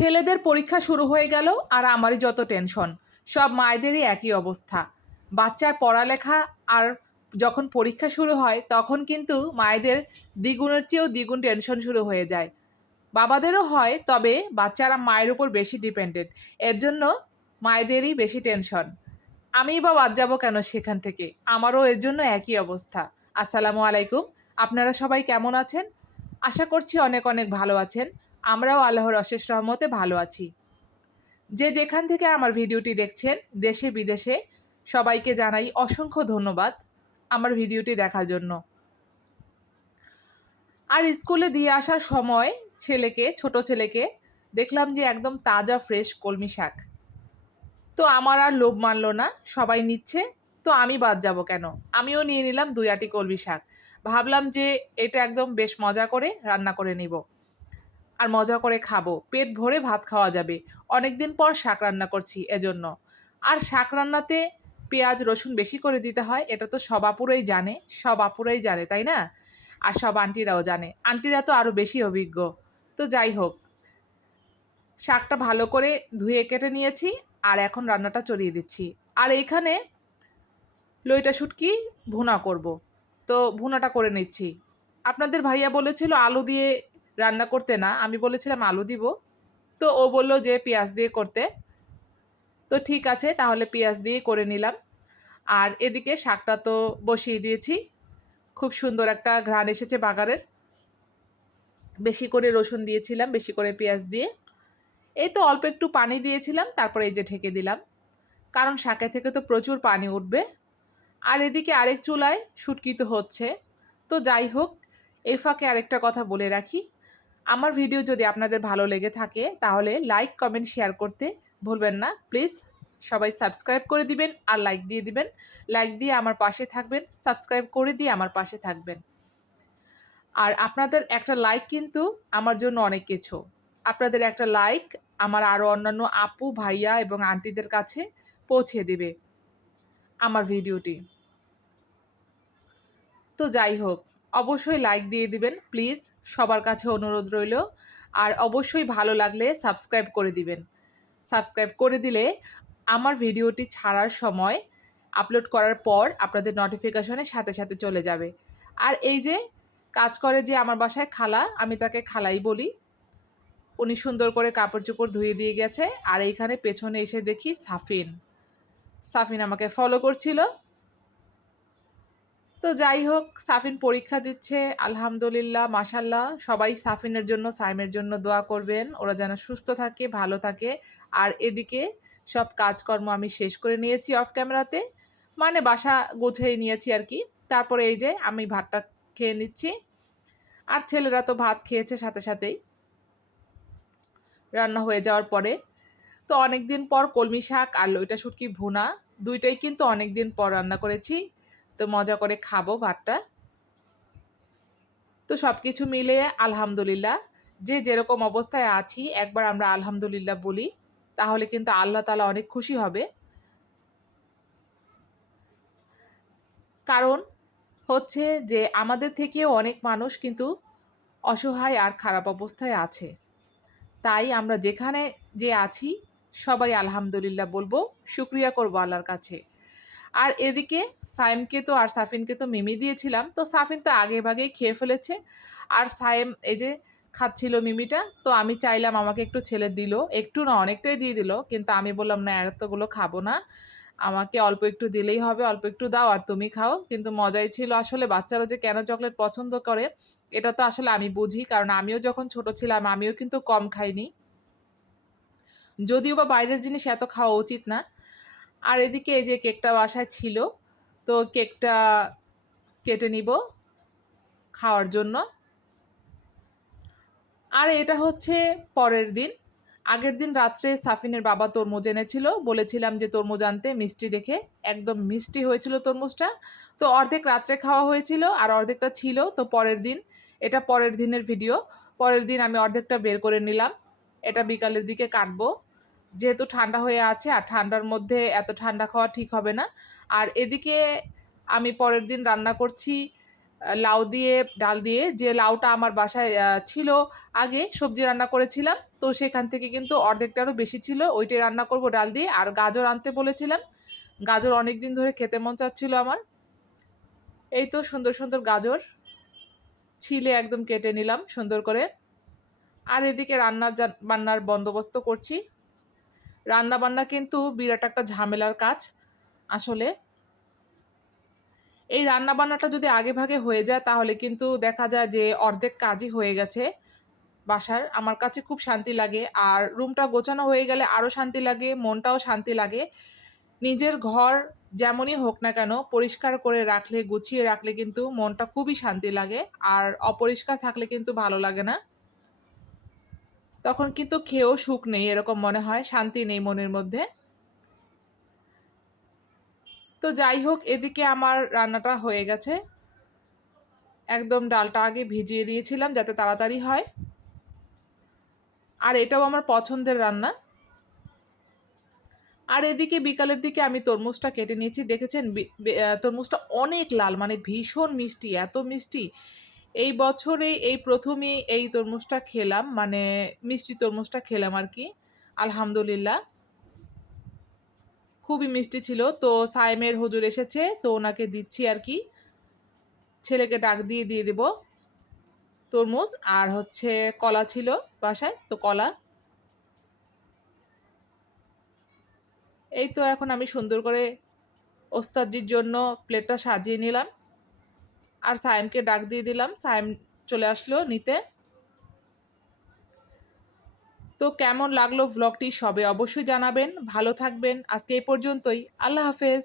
ছেলেদের পরীক্ষা শুরু হয়ে গেল আর আমারই যত টেনশন। সব মায়েদেরই একই অবস্থা। বাচ্চার পড়ালেখা আর যখন পরীক্ষা শুরু হয় তখন কিন্তু মায়েদের দ্বিগুণের চেয়েও দ্বিগুণ টেনশন শুরু হয়ে যায়। বাবাদেরও হয়, তবে বাচ্চারা মায়ের উপর বেশি ডিপেন্ডেন্ট। এর জন্য মায়েদেরই বেশি টেনশন। আমিই বা বাদ যাবো কেন সেখান থেকে? আমারও এর জন্য একই অবস্থা। আসসালামু আলাইকুম। আপনারা সবাই কেমন আছেন? আশা করছি অনেক অনেক ভালো আছেন। আমরাও আল্লাহর অশেষ রহমতে ভালো আছি। যে যেখান থেকে আমার ভিডিওটি দেখছেন, দেশে বিদেশে, সবাইকে জানাই অসংখ্য ধন্যবাদ আমার ভিডিওটি দেখার জন্য। আর স্কুলে দিয়ে আসার সময় ছোট ছেলেকে দেখলাম যে একদম তাজা ফ্রেশ কলমি শাক। তো আমার আর লোভ মানলো না, সবাই নিচ্ছে, তো আমি বাদ যাব কেন? আমিও নিয়ে নিলাম 2 আঁটি কলমি শাক। ভাবলাম যে এটা একদম বেশ মজা করে রান্না করে নিব আর মজা করে খাবো, পেট ভরে ভাত খাওয়া যাবে। অনেক দিন পর শাক রান্না করছি এজন্য। আর শাক রান্নাতে পেঁয়াজ রসুন বেশি করে দিতে হয়, এটা তো সব আপুরাই জানে, তাই না? আর সব আন্টিরাও জানে, আন্টিরা তো আরও বেশি অভিজ্ঞ। তো যাই হোক, শাকটা ভালো করে ধুয়ে কেটে নিয়েছি আর এখন রান্নাটা চড়িয়ে দিচ্ছি। আর এইখানে লইটা শুটকি ভুনা করব, তো ভুনাটা করে নিচ্ছি। আপনাদের ভাইয়া বলেছিল আলু দিয়ে রান্না করতে, না আমি বলেছিলাম আলু দিব, তো ও বলল যে পেঁয়াজ দিয়ে করতে। তো ঠিক আছে, তাহলে পেঁয়াজ দিয়ে করে নিলাম। আর এদিকে শাকটা তো বসিয়ে দিয়েছি। খুব সুন্দর একটা ঘ্রাণ এসেছে বাগারের। বেশি করে রসুন দিয়েছিলাম, বেশি করে পেঁয়াজ দিয়ে। এই তো অল্প একটু পানি দিয়েছিলাম, তারপরে এই যে ঢেকে দিলাম, কারণ শাকে থেকে তো প্রচুর পানি উঠবে। আর এদিকে আরেক চুলায় শুটকি তো হচ্ছে। তো যাই হোক, এই ফাঁকে আরেকটা কথা বলে রাখি, আমার ভিডিও যদি আপনাদের ভালো লেগে থাকে তাহলে লাইক কমেন্ট শেয়ার করতে ভুলবেন না প্লিজ। সবাই সাবস্ক্রাইব করে দিবেন আর লাইক দিয়ে দিবেন। লাইক দিয়ে আমার পাশে থাকবেন, সাবস্ক্রাইব করে দিয়ে আমার পাশে থাকবেন। আর আপনাদের একটা লাইক কিন্তু আমার জন্য অনেক কিছু। আপনাদের একটা লাইক আমার আরও অন্যান্য আপু ভাইয়া এবং আন্টিদের কাছে পৌঁছে দেবে আমার ভিডিওটি। তো যাই হোক, অবশ্যই লাইক দিয়ে দিবেন প্লিজ, সবার কাছে অনুরোধ রইল। আর অবশ্যই ভালো লাগলে সাবস্ক্রাইব করে দিবেন। সাবস্ক্রাইব করে দিলে আমার ভিডিওটি ছাড়ার সময়, আপলোড করার পর আপনাদের নোটিফিকেশনে সাথে সাথে চলে যাবে। আর এই যে কাজ করে যে আমার বাসায় খালা, আমি তাকে খালাই বলি, উনি সুন্দর করে কাপড় চোপড় ধুয়ে দিয়ে গেছে। আর এইখানে পেছনে এসে দেখি সাফিন আমাকে ফলো করছিল। তো যাই হোক, সাফিন পরীক্ষা দিচ্ছে, আলহামদুলিল্লাহ মাশাল্লাহ। সবাই সাফিনের জন্য, সাইমের জন্য দোয়া করবেন, ওরা যেন সুস্থ থাকে, ভালো থাকে। আর এদিকে সব কাজকর্ম আমি শেষ করে নিয়েছি অফ ক্যামেরাতে, মানে বাসা গুছিয়ে নিয়েছি আর কি। তারপরে এই যে আমি ভাতটা খেয়ে নিচ্ছি, আর ছেলেরা তো ভাত খেয়েছে সাথে সাথেই রান্না হয়ে যাওয়ার পরে। তো অনেক দিন পর কলমি শাক আর লইটা শুটকি ভুনা, দুইটাই কিন্তু অনেক দিন পর রান্না করেছি, তো মজা করে খাবো ভাতটা। তো সব কিছু মিলে আলহামদুলিল্লাহ, যে যেরকম অবস্থায় আছি একবার আমরা আলহামদুলিল্লাহ বলি, তাহলে কিন্তু আল্লাহ তাআলা অনেক খুশি হবে। কারণ হচ্ছে যে আমাদের থেকেও অনেক মানুষ কিন্তু অসহায় আর খারাপ অবস্থায় আছে। তাই আমরা যেখানে যে আছি সবাই আলহামদুলিল্লাহ বলবো, শুকরিয়া করবো আল্লাহর কাছে। আর এদিকে সাইমকে তো আর সাফিনকে তো মিমি দিয়েছিলাম, তো সাফিন তো আগেভাগেই খেয়ে ফেলেছে। আর সাইম এই যে খাচ্ছিল মিমিটা, তো আমি চাইলাম আমাকে একটু ছেলে দিল, একটু না অনেকটাই দিয়ে দিল, কিন্তু আমি বললাম না এতগুলো খাবো না, আমাকে অল্প একটু দিলেই হবে, অল্প একটু দাও আর তুমি খাও। কিন্তু মজাই ছিল আসলে, বাচ্চারা যে কেন চকলেট পছন্দ করে এটা তো আসলে আমি বুঝি, কারণ আমিও যখন ছোট ছিলাম আমিও কিন্তু কম খাইনি, যদিও বা বাইরের জিনিস এত খাওয়া উচিত না। আর এদিকে এই যে কেকটা বাসায় ছিল, তো কেকটা কেটে নিব খাওয়ার জন্য। আর এটা হচ্ছে পরের দিন। আগের দিন রাত্রে সাফিনের বাবা তরমুজ এনেছিল, বলেছিলাম যে তরমুজ আনতে মিষ্টি দেখে, একদম মিষ্টি হয়েছিল তরমুজটা। তো অর্ধেক রাত্রে খাওয়া হয়েছিল আর অর্ধেকটা ছিল, তো পরের দিন, এটা পরের দিনের ভিডিও। পরের দিন আমি অর্ধেকটা বের করে নিলাম, এটা বিকালের দিকে কাটবো, যেহেতু ঠান্ডা হয়ে আছে আর ঠান্ডার মধ্যে এত ঠান্ডা খাওয়া ঠিক হবে না। আর এদিকে আমি পরের দিন রান্না করছি লাউ দিয়ে ডাল দিয়ে, যে লাউটা আমার বাসায় ছিল আগে সবজি রান্না করেছিলাম, তো সেখান থেকে কিন্তু অর্ধেকটারও বেশি ছিল, ওইটাই রান্না করব ডাল দিয়ে। আর গাজর আনতে বলেছিলাম, গাজর অনেক দিন ধরে খেতে মন চাচ্ছিল আমার। এই তো সুন্দর সুন্দর গাজর ছিলে একদম কেটে নিলাম সুন্দর করে। আর এদিকে বান্নার বন্দোবস্ত করছি। রান্না বান্না কিন্তু বিরাট একটা ঝামেলার কাজ আসলে। এই রান্না বান্নাটা যদি আগে ভাগে হয়ে যায় তাহলে কিন্তু দেখা যায় যে অর্ধেক কাজই হয়ে গেছে বাসার। আমার কাছে খুব শান্তি লাগে, আর রুমটা গোছানো হয়ে গেলে আরও শান্তি লাগে, মনটাও শান্তি লাগে। নিজের ঘর যেমনই হোক না কেন পরিষ্কার করে রাখলে, গুছিয়ে রাখলে কিন্তু মনটা খুবই শান্তি লাগে। আর অপরিষ্কার থাকলে কিন্তু ভালো লাগে না, তখন কিন্তু খেয়েও সুখ নেই, এরকম মনে হয়, শান্তি নেই মনের মধ্যে। তো যাই হোক, এদিকে আমার রান্নাটা হয়ে গেছে। একদম ডালটা আগে ভিজিয়ে দিয়েছিলাম যাতে তাড়াতাড়ি হয়। আর এটাও আমার পছন্দের রান্না। আর এদিকে বিকালের দিকে আমি তরমুজটা কেটে নিয়েছি, দেখেছেন তরমুজটা অনেক লাল, মানে ভীষণ মিষ্টি, এত মিষ্টি। এই বছরে এই প্রথমে এই তরমুজটা খেলাম, মানে মিষ্টি তরমুজটা খেলাম আর কি। আলহামদুলিল্লাহ, খুবই মিষ্টি ছিল। তো সায়েমের হুজুর এসেছে, তো ওনাকে দিচ্ছি আর কি, ছেলেকে ডাক দিয়ে দেব তরমুজ। আর হচ্ছে কলা ছিল বাসায়, তো কলা। এই তো এখন আমি সুন্দর করে ওস্তাদজির জন্য প্লেটটা সাজিয়ে নিলাম, আর সায়েমকে ডাক দিয়ে দিলাম, সায়েম চলে আসলো নিতে। তো কেমন লাগলো ভ্লগটি সবে অবশ্যই জানাবেন, ভালো থাকবেন, আজকে এই পর্যন্তই, আল্লাহ হাফেজ।